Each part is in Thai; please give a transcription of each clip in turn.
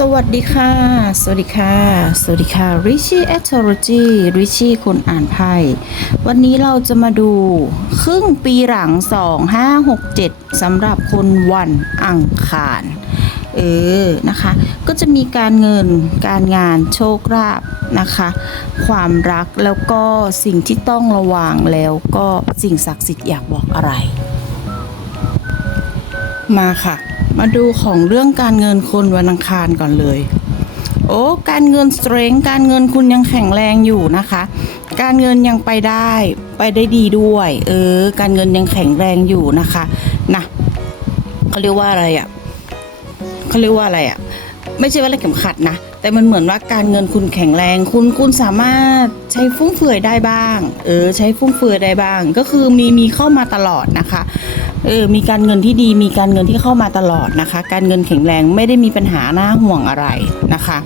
สวัสดีค่ะ สวัสดีค่ะ สวัสดีค่ะ Richie Astrology Richie คนอ่านไพ่ วันนี้เราจะมาดูครึ่งปีหลัง 2567สำหรับคนวันอังคาร เออ นะคะ ก็จะมีการเงิน การงาน โชคลาภ นะคะ ความรัก แล้วก็สิ่งที่ต้องระวัง แล้วก็สิ่งศักดิ์สิทธิ์อยากบอกอะไร มาค่ะ มาดูของเรื่องการเงินคนวันอังคารก่อนเลย โอ้การเงินสเตรงการเงินคุณยังแข็งแรงอยู่นะคะ การเงินยังไปได้ไปได้ดีด้วย เออ การเงินยังแข็งแรงอยู่นะคะนะเขาเรียกว่าอะไรอะ่ะเขาเรียกว่าอะไรอะ่ะไม่ใช่ว่าอะไรเข็มขัดนะแต่มันเหมือนว่าการเงินคุณแข็งแรง คุณคุณสามารถใช้ฟุ่มเฟือยได้บ้าง เออ ใช้ฟุ่มเฟือยได้บ้าง ก็คือมีมีเข้ามาตลอดนะคะ เออมีการเงินที่ดีมีการเงินที่เข้ามาตลอดนะคะ การเงินแข็งแรงไม่ได้มีปัญหาหน้าห่วงอะไรนะคะ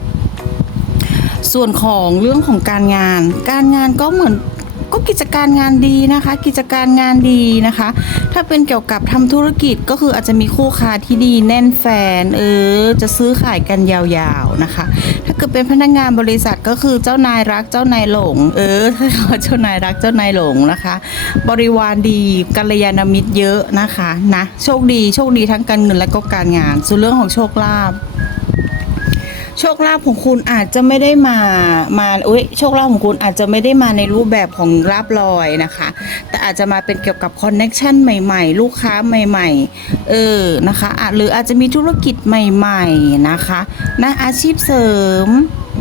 ส่วนของเรื่องของการงาน การงานก็เหมือน ก็กิจการงานดีนะคะ กิจการงานดีนะคะ ถ้าเป็นเกี่ยวกับทำธุรกิจก็คืออาจจะมีคู่ค้าที่ดีแน่นแฟนเออจะซื้อขายกันยาวๆนะคะ ถ้าเกิดเป็นพนักงานบริษัทก็คือเจ้านายรักเจ้านายหลง เออถ้าเจ้านายรักเจ้านายหลงนะคะ บริวารดีกัลยาณมิตรเยอะนะคะนะโชคดีโชคดีทั้งการเงินและก็การงาน ส่วนเรื่องของโชคลาภ โชคลาภของคุณอาจจะไม่ได้มามาอุ้ยโชคลาภของคุณอาจจะไม่ได้มาในรูปแบบของลาบลอยนะคะ แต่อาจจะมาเป็นเกี่ยวกับคอนเน็ชันใหม่ๆ ลูกค้าใหม่ๆ เออนะคะอะหรืออาจจะมีธุรกิจใหม่ ๆนะคะนะอาชีพเสริม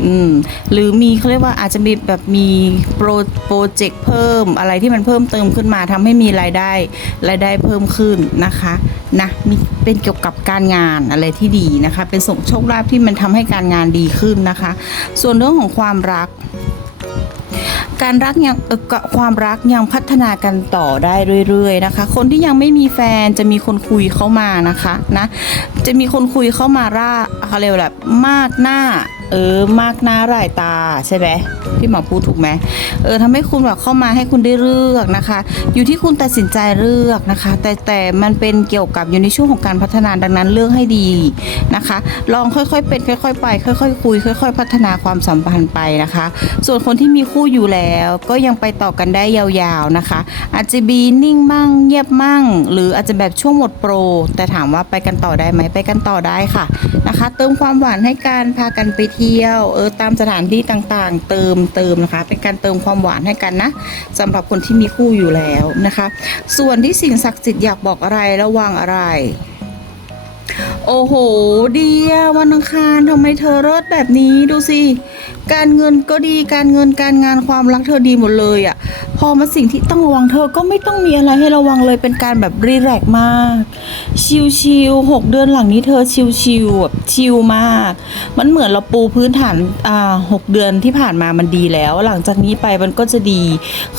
อืมหรือมีเขาเรียกว่าอาจจะมีแบบมีโปรโปรเจกต์เพิ่มอะไรที่มันเพิ่มเติมขึ้นมาทำให้มีรายได้รายได้เพิ่มขึ้นนะคะนะมีเป็นเกี่ยวกับการงานอะไรที่ดีนะคะ เป็นส่งโชคลาภที่มันทำให้การงานดีขึ้นนะคะ ส่วนเรื่องของความรักการรักยังความรักยังพัฒนากันต่อได้เรื่อยๆนะคะ คนที่ยังไม่มีแฟนจะมีคนคุยเข้ามานะคะนะจะมีคนคุยเข้ามาร่าเขาเรียกว่าแบบมากหน้า เออมากหน้าหลายตาใช่ไหมพี่หมอพูดถูกไหมเออทำให้คุณแบบเข้ามาให้คุณได้เลือกนะคะ อยู่ที่คุณตัดสินใจเลือกนะคะ แต่แต่มันเป็นเกี่ยวกับอยู่ในช่วงของการพัฒนาดังนั้นเลือกให้ดีนะคะ ลองค่อยๆเป็นค่อย ๆ ไป ค่อย ๆ คุย ค่อย ๆ พัฒนาความสัมพันธ์ไปนะคะ ส่วนคนที่มีคู่อยู่แล้วก็ยังไปต่อกันได้ยาวๆนะคะ อาจจะบีนิ่งมั่งเงียบมั่ง หรืออาจจะแบบช่วงหมดโปร แต่ถามว่าไปกันต่อได้ไหมไปกันต่อได้ค่ะนะคะ เติมความหวานให้การพากันไปเที่ยวเออตามสถานที่ต่างๆ เติมเติมนะคะ เป็นการเติมความหวานให้กันนะสำหรับคนที่มีคู่อยู่แล้วนะคะ ส่วนที่สิ่งศักดิ์สิทธิ์อยากบอกอะไรระวังอะไรโอ้โห เดียวันอังคารทำไมเธอเลิศแบบนี้ดูสิ การเงินก็ดีการเงินการงานความรักเธอดีหมดเลยอะพอมาสิ่งที่ต้องระวังเธอก็ไม่ต้องมีอะไรให้ระวังเลยเป็นการแบบรีแลกมาก ชิลๆหกเดือนหลังนี้เธอชิลๆแบบชิลมาก มันเหมือนเราปูพื้นฐานอ่าหกเดือนที่ผ่านมามันดีแล้ว หลังจากนี้ไปมันก็จะดี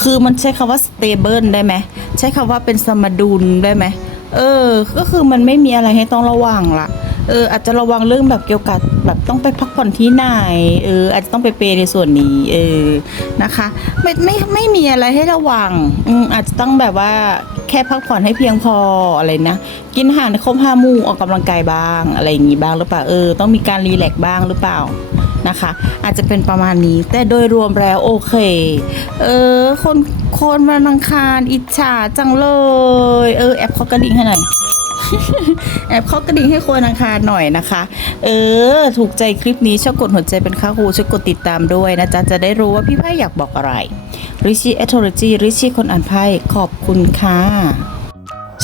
คือมันใช้คำว่า stable ได้ไหมใช้คำว่าเป็นสมดุลได้ไหมเออ ก็คือมันไม่มีอะไรให้ต้องระวังละเอออาจจะระวังเรื่องแบบเกี่ยวกับแบบ ต้องไปพักผ่อนที่ไหนเอออาจจะต้องไปเปย์ในส่วนนี้เออนะคะ ไม่ไม่ไม่มีอะไรให้ระวังอืมอาจจะต้องแบบว่าแค่พักผ่อนให้เพียงพออะไรนะกินอาหารครบห้ามู่ออกกำลังกายบ้างอะไรอย่างงี้บ้างหรือเปล่าเออต้องมีการรีแลกซ์บ้างหรือเปล่านะคะ อาจจะเป็นประมาณนี้แต่โดยรวมแล้วโอเค เออคนคนวันอังคารอิจฉาจังเลย เออแอปเขากระดิ่งให้หน่อย แอบเคากระดิ่งให้คนอังคารหน่อยนะคะ เออ ถูกใจคลิปนี้ช่วยกดหัวใจเป็นค่าหูช่วยกดติดตามด้วยนะจ๊ะ จะได้รู้ว่าพี่ไพ่อยากบอกอะไรริชี่แอทโ o โลจีริชี่คนอ่านไพ่ขอบคุณค่ะ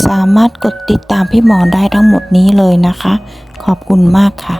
สามารถกดติดตามพี่หมอได้ทั้งหมดนี้เลยนะคะ ขอบคุณมากค่ะ